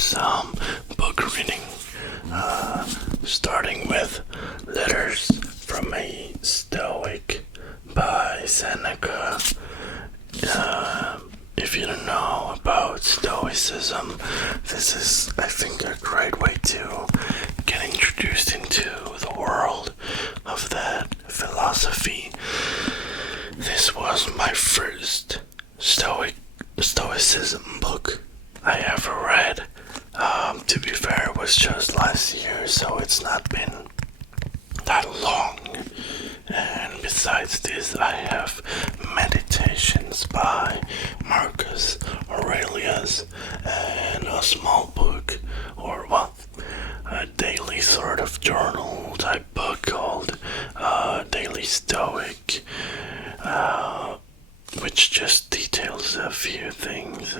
some book reading, starting with Letters from a Stoic by Seneca. If you don't know about Stoicism, this is, I think, a great way to get introduced into the world of that philosophy. This was my first Stoicism book I ever read. To be fair, it was just last year, so it's not been that long. And besides this, I have Meditations by Marcus Aurelius and a small book, or a daily sort of journal type book called Daily Stoic, which just details a few things,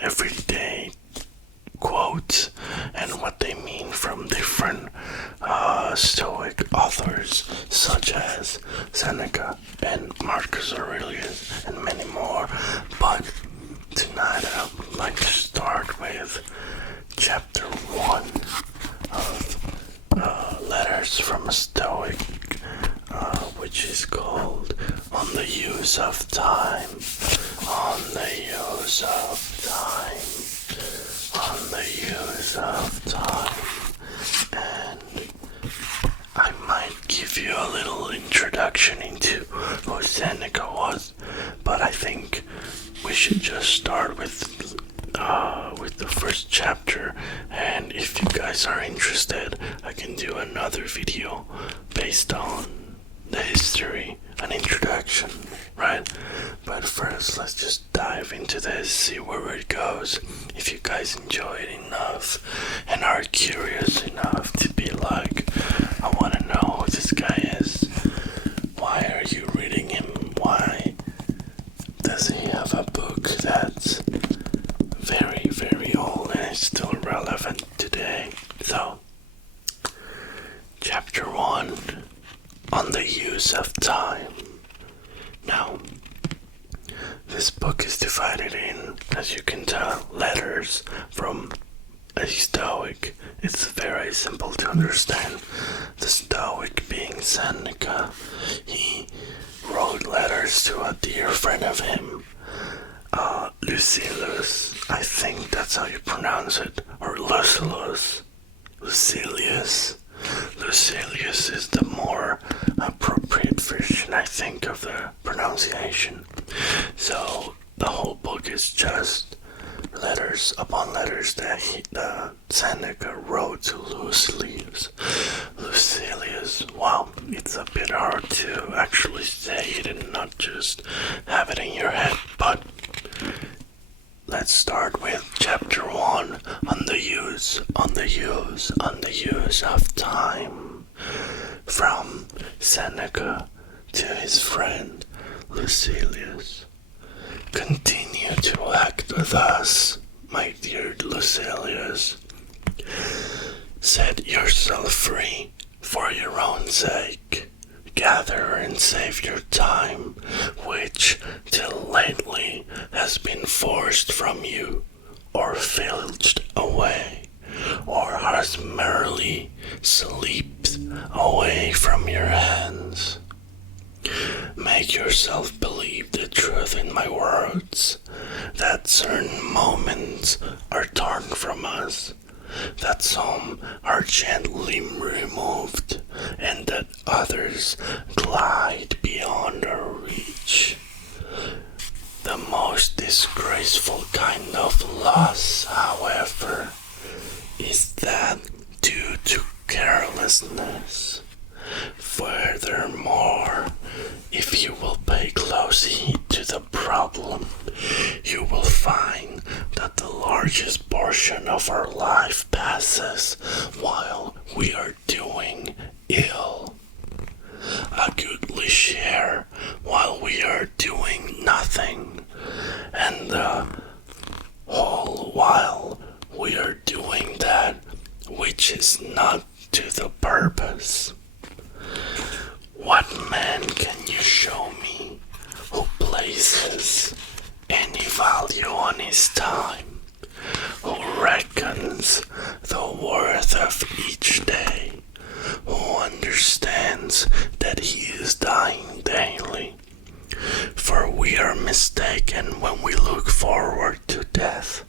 everyday quotes and what they mean from different Stoic authors such as Seneca and Marcus Aurelius and many more. But tonight I would like to start with chapter 1 of Letters from a Stoic, which is called On the Use of Time. On the use of time. On the use of time. And I might give you a little introduction into who Seneca was, but I think we should just start with the first chapter, and if you guys are interested, I can do another video based on the history, an introduction, right? But first, let's just dive into this, see where it goes. If you guys enjoy it enough and are curious enough to be like, I want to know who this guy is, why are you reading him, why does he have a book that's very, very old and is still relevant today? So, chapter 1, On the Use of Time. Now, this book is divided in, as you can tell, letters from a Stoic. It's very simple to understand. The Stoic being Seneca, he wrote letters to a dear friend of him, Lucilius. I think that's how you pronounce it, or Lucilius. Lucilius is the more appropriate version, I think, of the pronunciation. So the whole book is just letters upon letters that Seneca wrote to Lucilius. Wow, it's a bit hard to actually say it and not just have it in your head, but let's start with chapter 1, on the use of time, from Seneca to his friend Lucilius. Continue to act thus, my dear Lucilius. Set yourself free for your own sake. Gather and save your time, which till lately has been forced from you, or filched away, or has merely slipped away from your hands. Make yourself believe the truth in my words, that certain moments are torn from us, that some are gently removed, and that others glide beyond our reach. The most disgraceful kind of loss, however, is that due to carelessness. Furthermore, if you will pay close heed to the problem, you will find that the largest portion of our life passes while we are doing ill. A goodly share while we are doing nothing, and the whole while we are doing that which is not to the purpose. What man can you show me who places any value on his time, who reckons understands the worth of each day, who understands that he is dying daily. For we are mistaken when we look forward to death.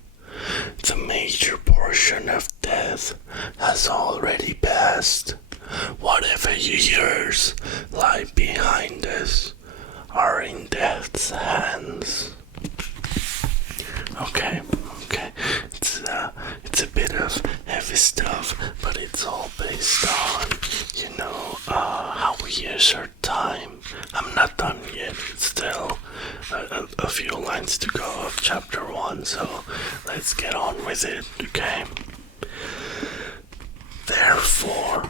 The major portion of death has already passed. Whatever years lie behind us are in death's hands. Okay. It's a bit of heavy stuff, but it's all based on, how we use our time. I'm not done yet. It's still a few lines to go of chapter 1, so let's get on with it, okay? Therefore,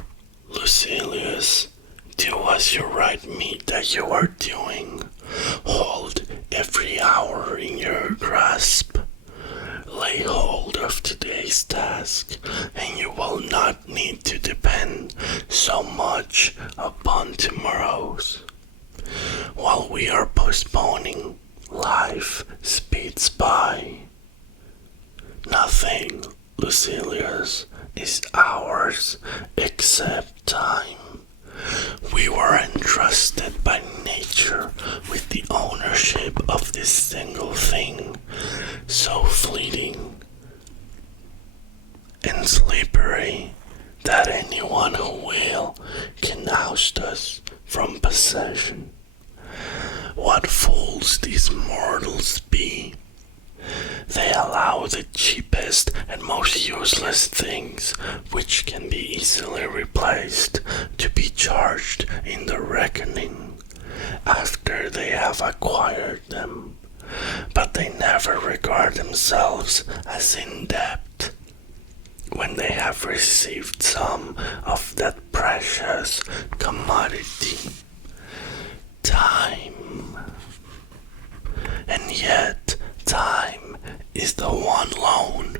Lucilius, do as you right meet that you are doing. Hold every hour in your grasp. Lay hold of today's task, and you will not need to depend so much upon tomorrow's. While we are postponing, life speeds by. Nothing, Lucilius, is ours except time. We were entrusted by nature with the ownership of this single thing, so fleeting and slippery that anyone who will can oust us from possession. What fools these mortals be! They allow the cheapest and most useless things, which can be easily replaced, to be charged in the reckoning after they have acquired them, but they never regard themselves as in debt when they have received some of that precious commodity, time. And yet time is the one loan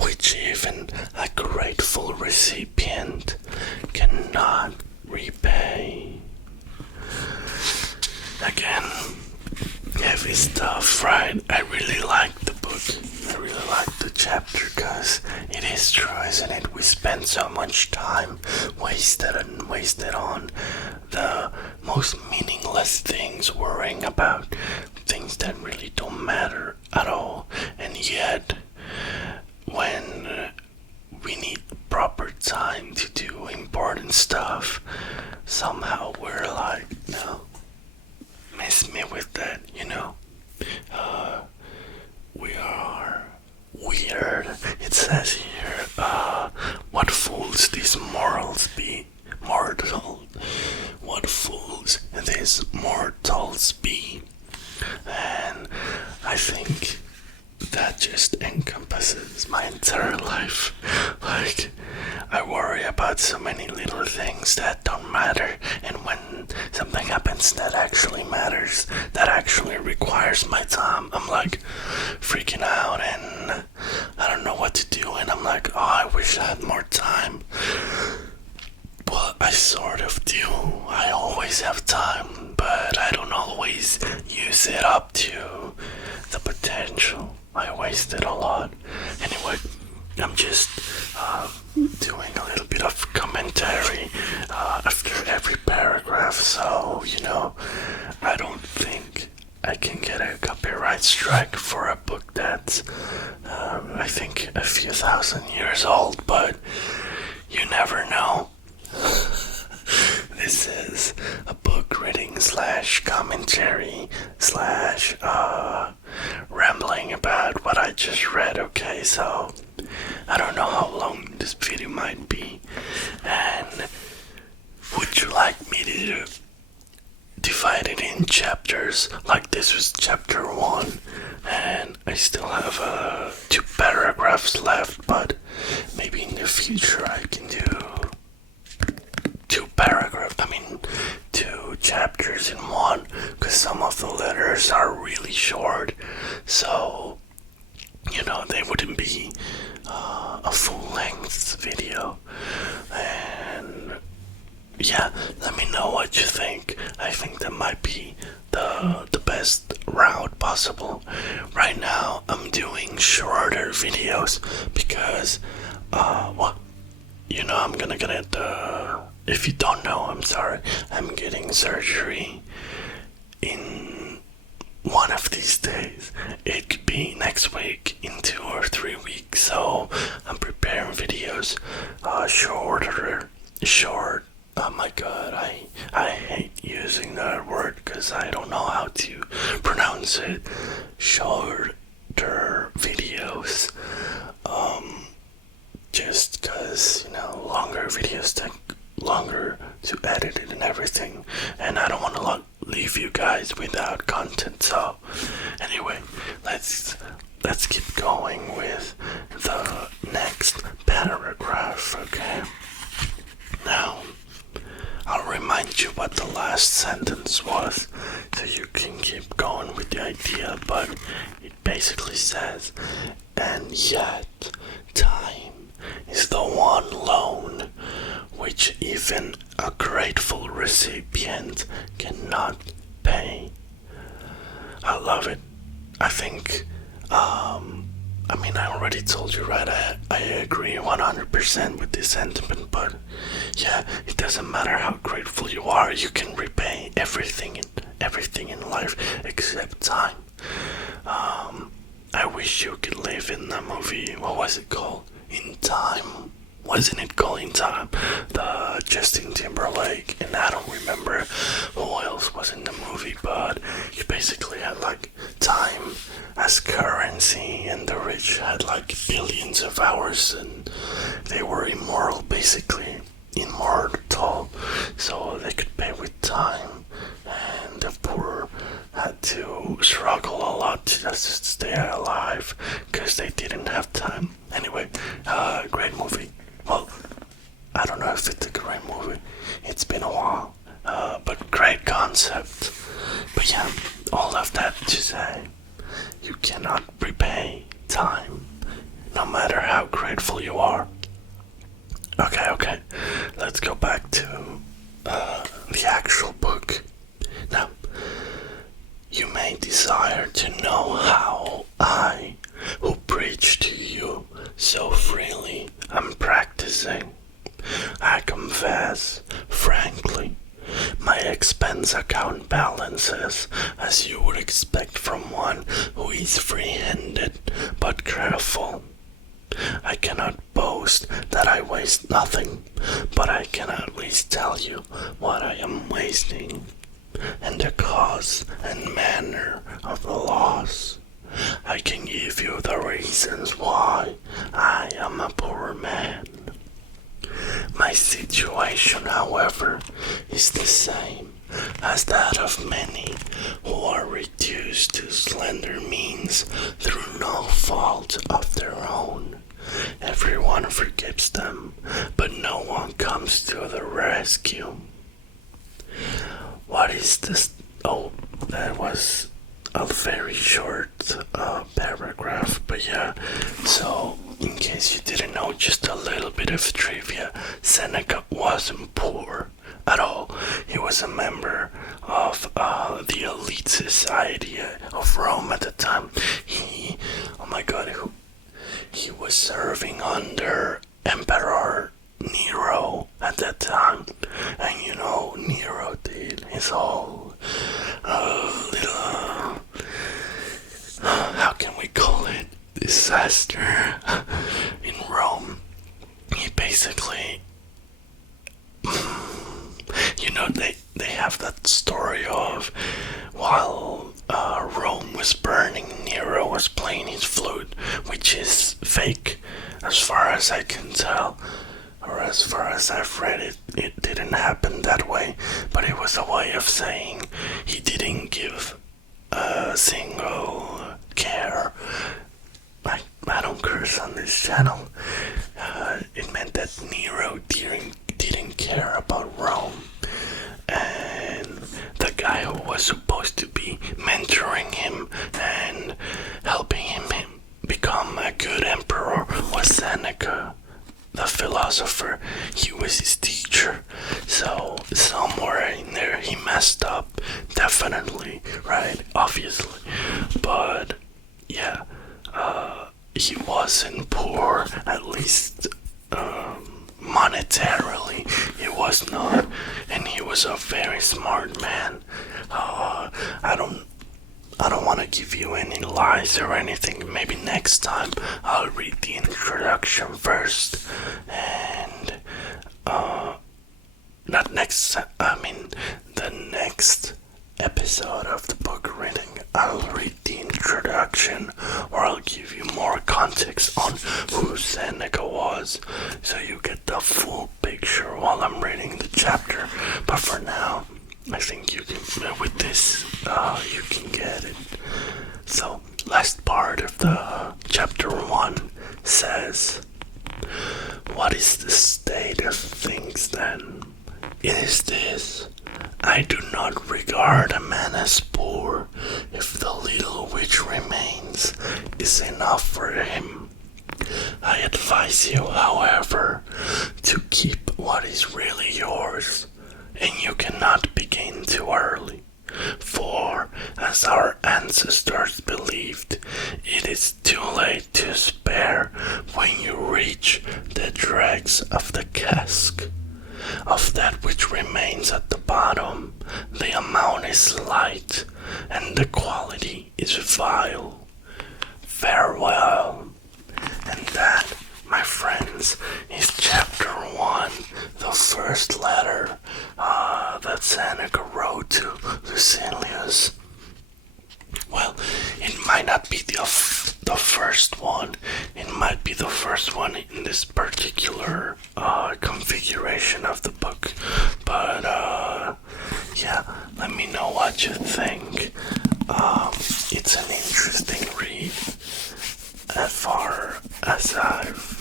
which even a grateful recipient cannot repay. Again, heavy stuff, right? I really like the book. I really like the chapter because it is true, isn't it? We spend so much time wasted on the most meaningless things, worrying about things that really don't matter at all. And yet, when we need proper time to do important stuff, somehow we're like, no, miss me with that, we are weird. It says here, what fools these mortals be, what fools these mortals be. And I think that just encompasses my entire life. Like, I worry about so many little things that don't matter, and when something happens that actually matters, that actually requires my time, I'm like freaking out and I don't know what to do, and I'm like, oh, I wish I had more time. Well, I sort of do. I always have time, but I don't always use it up to the potential. I waste it a lot. Anyway, I'm just doing a little bit of commentary after every paragraph, so, I don't think I can get a copyright strike for a book that's, I think, a few thousand years old, but you never know. This is a book reading / commentary / rambling about what I just read, okay? So I don't know how long this video might be, and would you like me to divide it in chapters? Like this was chapter 1, and I still have 2 paragraphs left, but maybe in the future I can do 2 chapters in one, because some of the letters are really short, so they wouldn't be a full-length video. And yeah, let me know what you think. I think that might be the best route possible. Right now I'm doing shorter videos because Well, I'm gonna get it. If you don't know, I'm sorry. I'm getting surgery in one of these days. It could be next week, in 2 or 3 weeks. So I'm preparing videos, short. Oh my god, I hate using that word because I don't know how to pronounce it. Shorter videos. Just because, longer videos take longer to edit it and everything, and I don't want to leave you guys without content. So anyway, let's keep going with the next paragraph. Okay, now I'll remind you what the last sentence was so you can keep going with the idea, but it basically says, and yet time is the one loan which even a grateful recipient cannot pay. I love it. I think, I already told you, right? I agree 100% with this sentiment, but yeah, it doesn't matter how grateful you are, you can repay everything in life except time. I wish you could live in the movie, what was it called? In Time. Wasn't it called In Time? The Justin Timberlake, and I don't remember who else was in the movie, but you basically had like time as currency, and the rich had like billions of hours, and they were immortal, basically immortal, so they could pay with time, and the poor had to struggle a lot to just stay alive because they didn't have time. Anyway, great movie. Well, I don't know if it's a great movie. It's been a while, but great concept. But yeah, all of that to say, you cannot repay time, no matter how grateful you are. Okay, let's go back to the actual book. Now, you may desire to know how I, who preach to you so freely, am practicing. I confess, frankly, my expense account balances as you would expect from one who is free-handed but careful. I cannot boast that I waste nothing, but I can at least tell you what I am wasting, and the cause and manner of the loss. I can give you the reasons why I am a poor man. My situation, however, is the same as that of many who are reduced to slender means through no fault of their own. Everyone forgives them, but no one comes to the rescue. What is this? Oh, that was a very short paragraph, but yeah, so in case you didn't know, just a little bit of trivia. Seneca wasn't poor at all. He was a member of the elite society of Rome at the time. He was serving under Emperor Nero at that time, and Nero did his whole little, how can we call it, disaster in Rome. He basically, they have that story of while Rome was burning, Nero was playing his flute, which is fake as far as I can tell, or as far as I've read it. It didn't happen that way, but it was a way of saying he didn't give a single care. I don't curse on this channel. It meant that Nero didn't care about Rome, and the guy who was supposed to be mentoring him and helping him become a good emperor was Seneca, the philosopher. He was his teacher, so somewhere in there he messed up, definitely, right? Obviously, but yeah, he wasn't poor, at least monetarily, he was not, and he was a very smart man. I don't want to give you any lies or anything. Maybe next time I'll read the introduction first, and not next. I mean, the next episode of the book reading, I'll read the introduction, or I'll give you more context on who Seneca was, so you get the full picture while I'm reading the chapter. But for now, I think you can, with this, you can get it. So, last part of the chapter 1 says, "What is the state of things then? It is this: I do not regard a man as poor if the little which remains is enough for him. I advise you, however, to keep what is really yours, and you cannot begin too early. For, as our ancestors believed, it is too late to spare when you reach the dregs of the cask. Of that which remains at the bottom, the amount is light, and the quality is vile. Farewell." And that, my friends, is chapter 1, the first letter that Seneca wrote to Lucilius. Well, it might not be the first one. It might be the first one in this particular configuration of the book. But yeah, let me know what you think. It's an interesting read as far as I've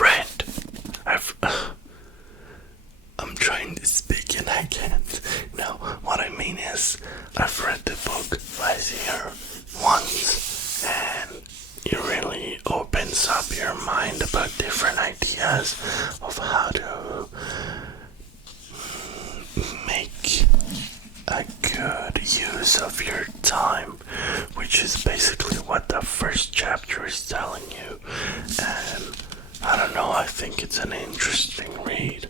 read. I'm trying to speak and I can't. No, what I mean is, I've read the book last year once, and it really opens up your mind about different ideas of how to make a good use of your time, which is basically what the first chapter is telling you. And I don't know, I think it's an interesting read.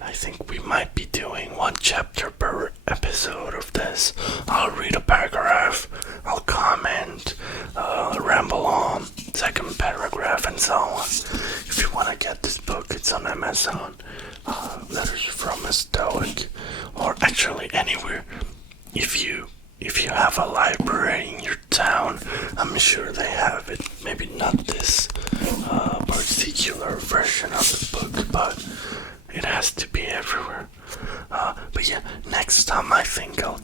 I think we might be doing one chapter per episode of this. I'll read a paragraph, I'll comment, ramble on, second paragraph, and so on. If you want to get this book, it's on Amazon. Letters from a Stoic, or actually anywhere. If you have a library in your town, I'm sure they have it. Maybe not this particular version of the book, but it has to be everywhere. But yeah, next time I think I'll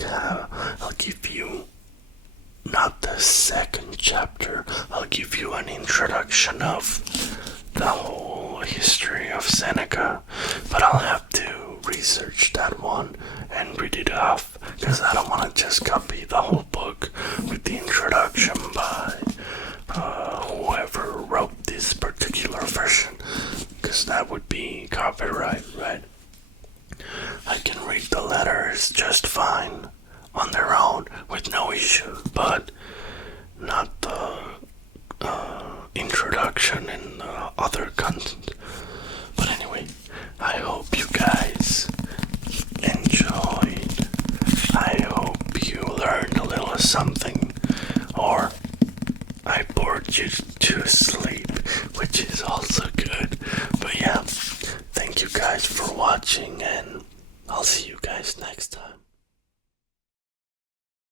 give you not the second chapter. I'll give you an introduction of the whole history of Seneca, but I'll have to research that one and read it off, because I don't want to just copy the whole book with the introduction by whoever wrote this particular version, because that would be copyright, right? I can read the letters just fine on their own with no issue, but not the introduction and other content. But anyway, I hope you guys enjoyed. I hope you learned a little something, or I bored you to sleep, which is also good. But yeah, thank you guys for watching, and I'll see you guys next time.